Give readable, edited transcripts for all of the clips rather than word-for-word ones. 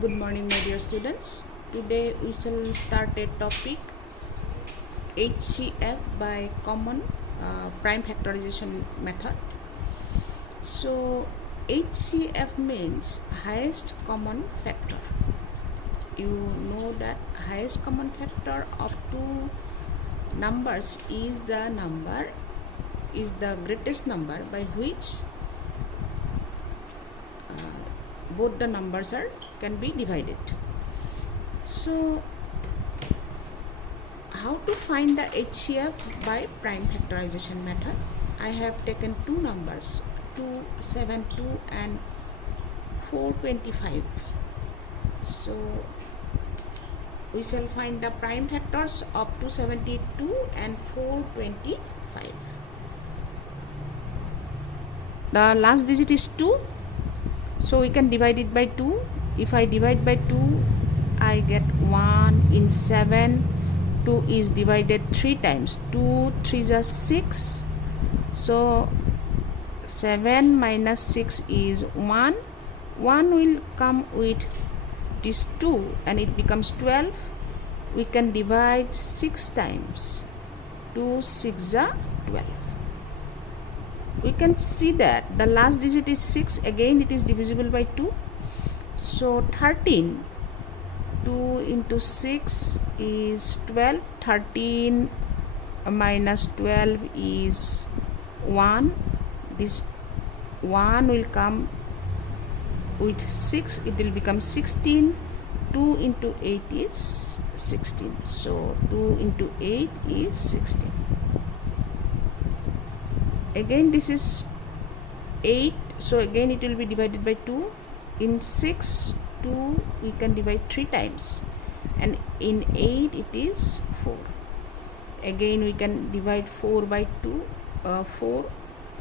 Good morning, my dear students. Today we shall start a topic HCF by common prime factorization method. So HCF means highest common factor. You know that highest common factor of two numbers is the greatest number by which both the numbers can be divided. So how to find the HCF by prime factorization method? I have taken two numbers 272 and 425. So we shall find the prime factors of 272 and 425. The last digit is 2, so we can divide it by 2. If I divide by 2, I get 1 in 7. 2 is divided 3 times. 2 3s are 6. So 7 minus 6 is 1. 1 will come with this 2 and it becomes 12. We can divide 6 times. 2 6 are 12. We can see that the last digit is 6. Again it is divisible by 2. So 13. 2 into 6 is 12. 13 minus 12 is 1. This 1 will come with 6. It will become 16. 2 into 8 is 16. So 2 into 8 is 16. Again this is 8. So again it will be divided by 2. In 6, 2 we can divide 3 times, and in 8 it is 4. Again we can divide 4 by 2. 4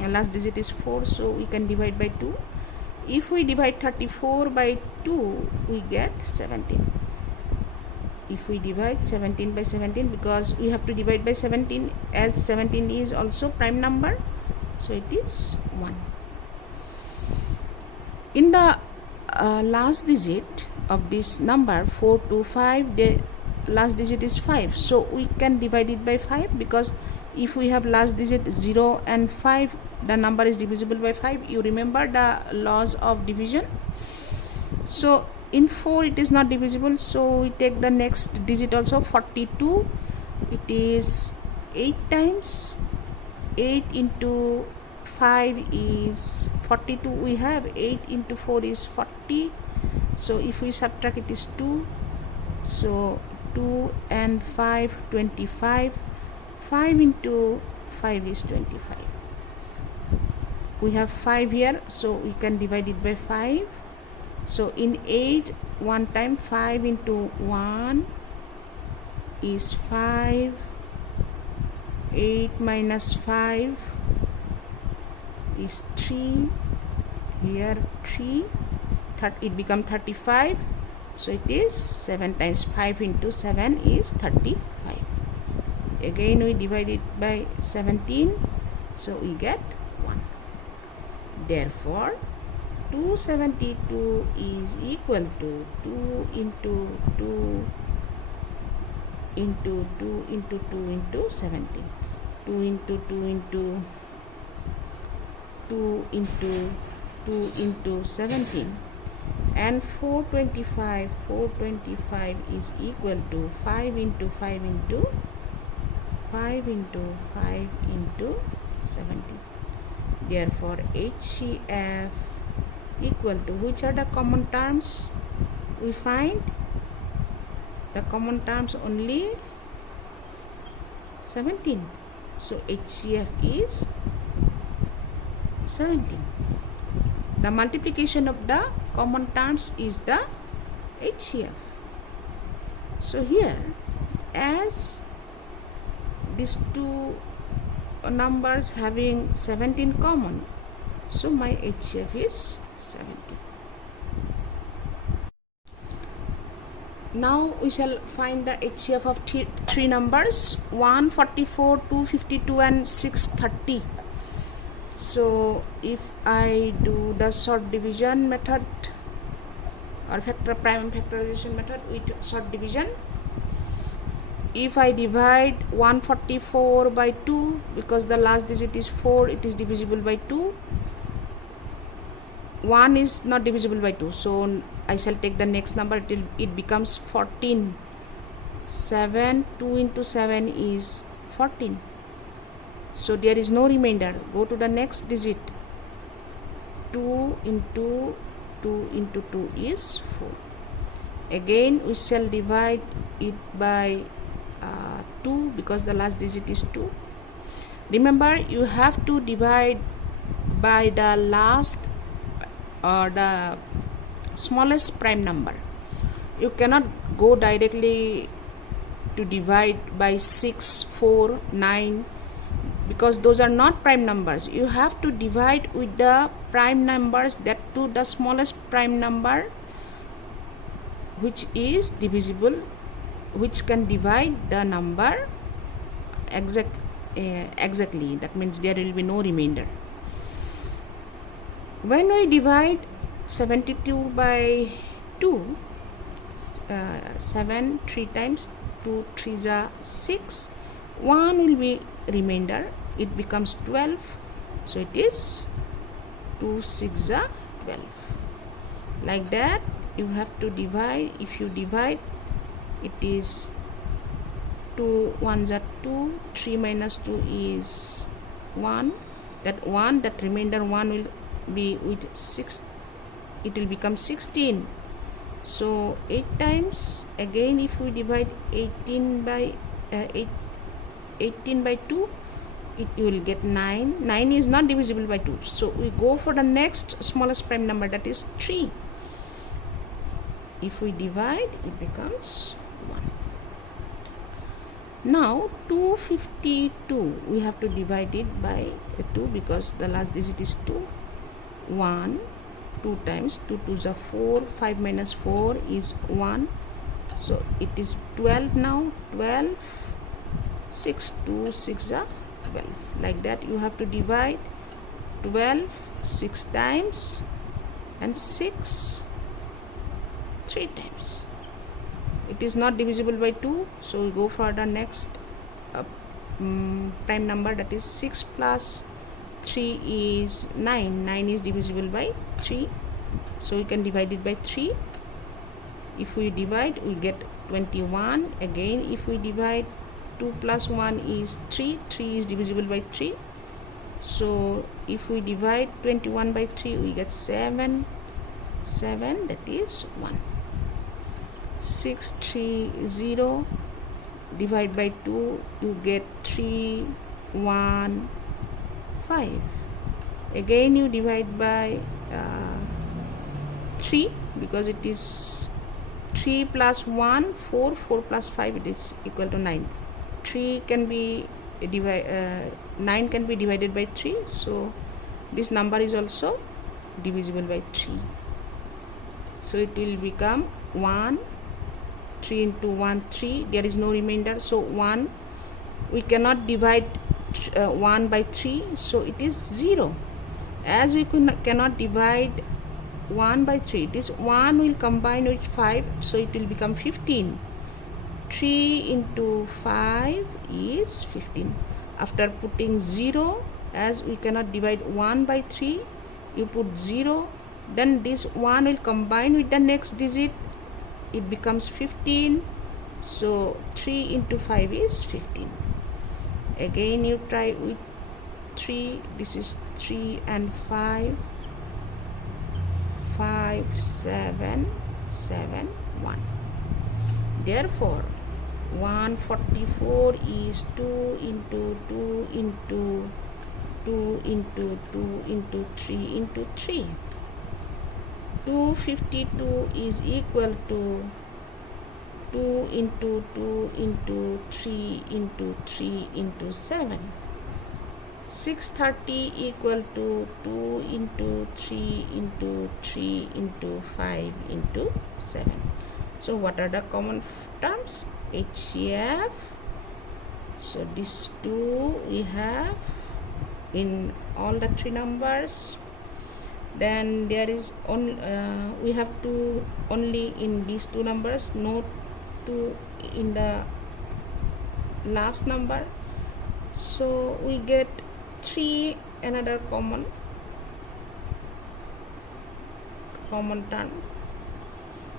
and last digit is 4, so we can divide by 2. If we divide 34 by 2, we get 17. If we divide 17 by 17, because we have to divide by 17, as 17 is also prime number, so it is 1. In the last digit of this number 425, the last digit is 5, so we can divide it by 5, because if we have last digit 0 and 5, the number is divisible by 5. You remember the laws of division. So in 4 it is not divisible, so we take the next digit also, 42. It is 8 times. 8 into 5 is 42. We have 8 into 4 is 40. So if we subtract, it is 2. So 2 and 5, 25. 5 into 5 is 25. We have 5 here, so we can divide it by 5. So in 8, 1 time, 5 into 1 is 5. 8 minus 5 is 3. Here 3. It becomes 35. So it is 7 times 5 into 7 is 35. Again we divide it by 17. So we get 1. Therefore 272 is equal to 2 into 2 into 2 into 2 into 17. 2 into 2 into 2 into 2 into 17, and 425 is equal to 5 into 5 into 5 into 5 into 17. Therefore HCF equal to, which are the common terms we find? The common terms only 17. So HCF is 17. The multiplication of the common terms is the HCF. So here, as these two numbers having 17 common, so my HCF is 17. Now we shall find the HCF of three numbers 144, 252 and 630. So if I do the short division method, or prime factorization method with short division. If I divide 144 by 2, because the last digit is 4, it is divisible by 2. 1 is not divisible by 2, so I shall take the next number. It becomes 14. 2 into 7 is 14. So there is no remainder. Go to the next digit. 2 into 2 is 4. Again we shall divide it by 2, because the last digit is 2. Remember, you have to divide by the last or the smallest prime number. You cannot go directly to divide by 6, 4, 9, because those are not prime numbers. You have to divide with the prime numbers, that to the smallest prime number which is divisible, which can divide the number exactly. That means there will be no remainder. When we divide 72 by 2, 7 3 times 2 3s are 6, 1 will be remainder, it becomes 12. So it is 2 6 are 12. Like that you have to divide. If you divide, it is 2 1s are 2, 3 minus 2 is 1. That remainder 1 will be with 6, it will become 16. So 8 times, again if we divide 18 by 2, you will get 9. 9 is not divisible by 2, so we go for the next smallest prime number, that is 3. If we divide, it becomes 1. Now 252, we have to divide it by 2, because the last digit is 2. 1, 2 times 2 2s are 4, 5 minus 4 is 1, so it is 12 now. 12, 6, 2 6 are 12. Like that you have to divide 12 6 times and 6 3 times. It is not divisible by 2, so we go for the next prime number, that is 6 plus 3 is 9. 9 is divisible by 3, so we can divide it by 3. If we divide, we get 21. Again if we divide, 2 plus 1 is 3. 3 is divisible by 3, so if we divide 21 by 3, we get 7. 7, that is 1. 6 3 0, divide by 2, you get 3 1 5. Again you divide by 3, because it is 3 plus 1 4, 4 plus 5, it is equal to 9. 3 can be 9 can be divided by 3, so this number is also divisible by 3. So it will become 1. 3 into 1 3, there is no remainder, so 1, we cannot divide 1 by 3, so it is 0. As we cannot divide 1 by 3, it is 1 will combine with 5, so it will become 15. 3 into 5 is 15. After putting 0, as we cannot divide 1 by 3, you put 0, then this 1 will combine with the next digit, it becomes 15. So 3 into 5 is 15. Again you try with 3, this is 3 and 5, 5 7 7 1. Therefore 144 is 2 into 2 into 2 into 2 into 3 into 3. 252 is equal to 2 into 2 into 3 into 3 into 7. 630 equal to 2 into 3 into 3 into 5 into 7. So what are the common terms? HCF. So these 2 we have in all the 3 numbers. then there is we have to only in these two numbers, no 2 in the last number, so we get 3 another common term.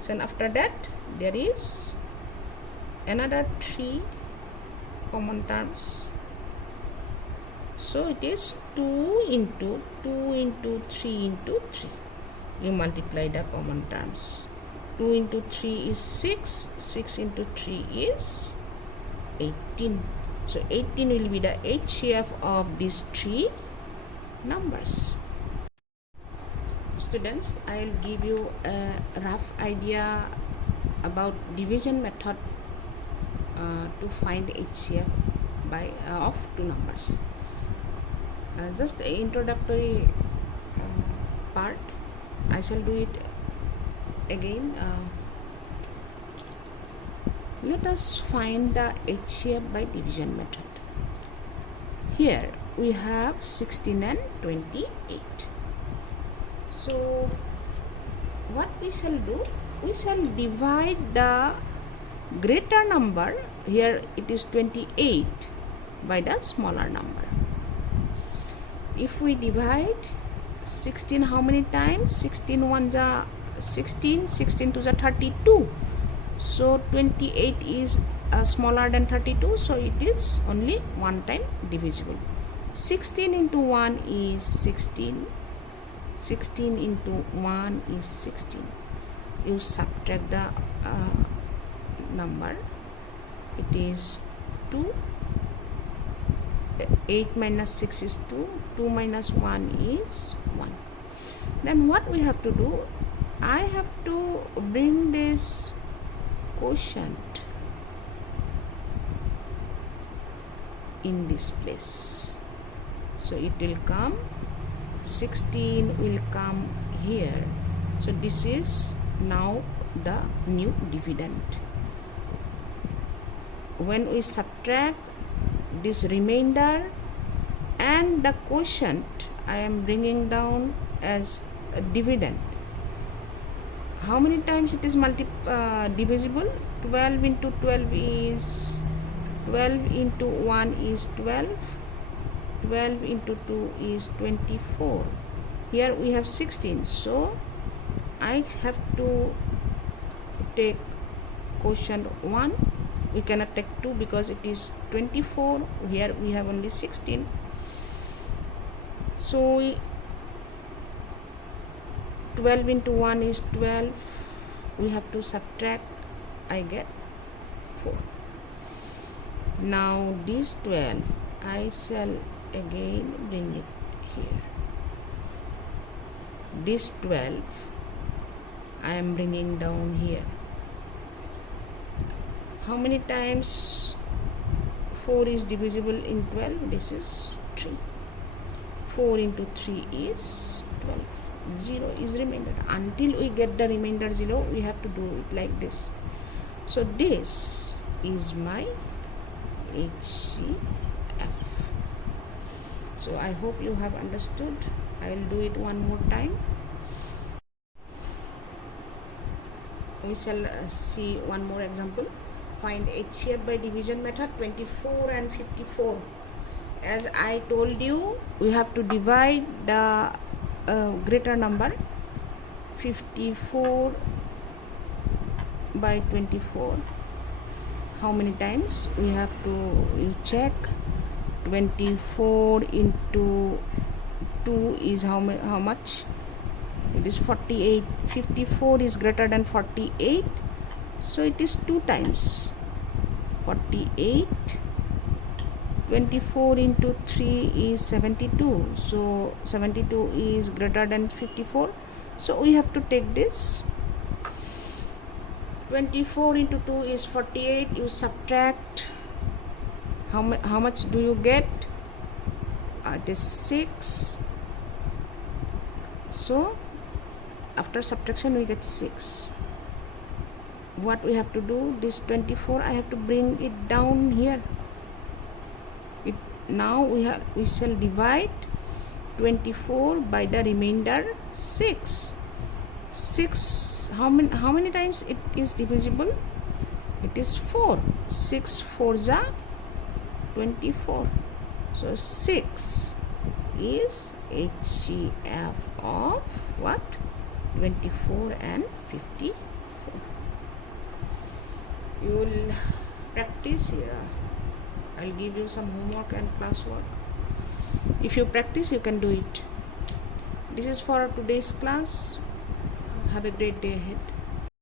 So after that there is another 3 common terms, so it is 2 into 3 into 3. You multiply the common terms. 2 into 3 is 6, 6 into 3 is 18. So 18 will be the HCF of these 3 numbers. Students, I will give you a rough idea about division method to find HCF of two numbers. Just an introductory part. I shall do it again. Let us find the HCF by division method. Here we have 16 and 28. So what we shall do, we shall divide the greater number, here it is 28, by the smaller number. If we divide 16 how many times? 16 ones are 16, 16 twos are 32. So 28 is smaller than 32, so it is only one time divisible. 16 into 1 is 16. 16 into 1 is 16. You subtract the number, it is 2. 8 minus 6 is 2. 2 minus 1 is 1. Then what we have to do, I have to bring this quotient in this place. So it will come, 16 will come here. So this is now the new dividend. When we subtract this remainder and the quotient, I am bringing down as a dividend. How many times it is divisible? 12 into 12 is 12 into 1 is 12. 12 into 2 is 24. Here we have 16, so I have to take quotient 1. We cannot take 2 because it is 24. Here we have only 16. So 12 into 1 is 12. We have to subtract. I get 4. Now this 12, I shall again bring it here. This 12, I am bringing down here. How many times 4 is divisible in 12? This is 3. 4 into 3 is 12. 0 is remainder. Until we get the remainder 0, we have to do it like this. So this is my HCF. So I hope you have understood. I will do it one more time. We shall see one more example. Find HCF by division method 24 and 54. As I told you, we have to divide the greater number 54 by 24. How many times? We have to check. 24 into 2 is how much? It is 48. 54 is greater than 48, so it is 2 times 48. 24 into 3 is 72, so 72 is greater than 54, so we have to take this. 24 into 2 is 48. You subtract, how much do you get? It is 6. So after subtraction we get 6. What we have to do, this 24 I have to bring it down here. Now we shall divide 24 by the remainder 6. 6, how many times it is divisible? It is 4. 6 4s are 24. So 6 is HCF of what? 24 and 54. You will practice here. I'll give you some homework and classwork. If you practice, you can do it. This is for today's class. Have a great day ahead.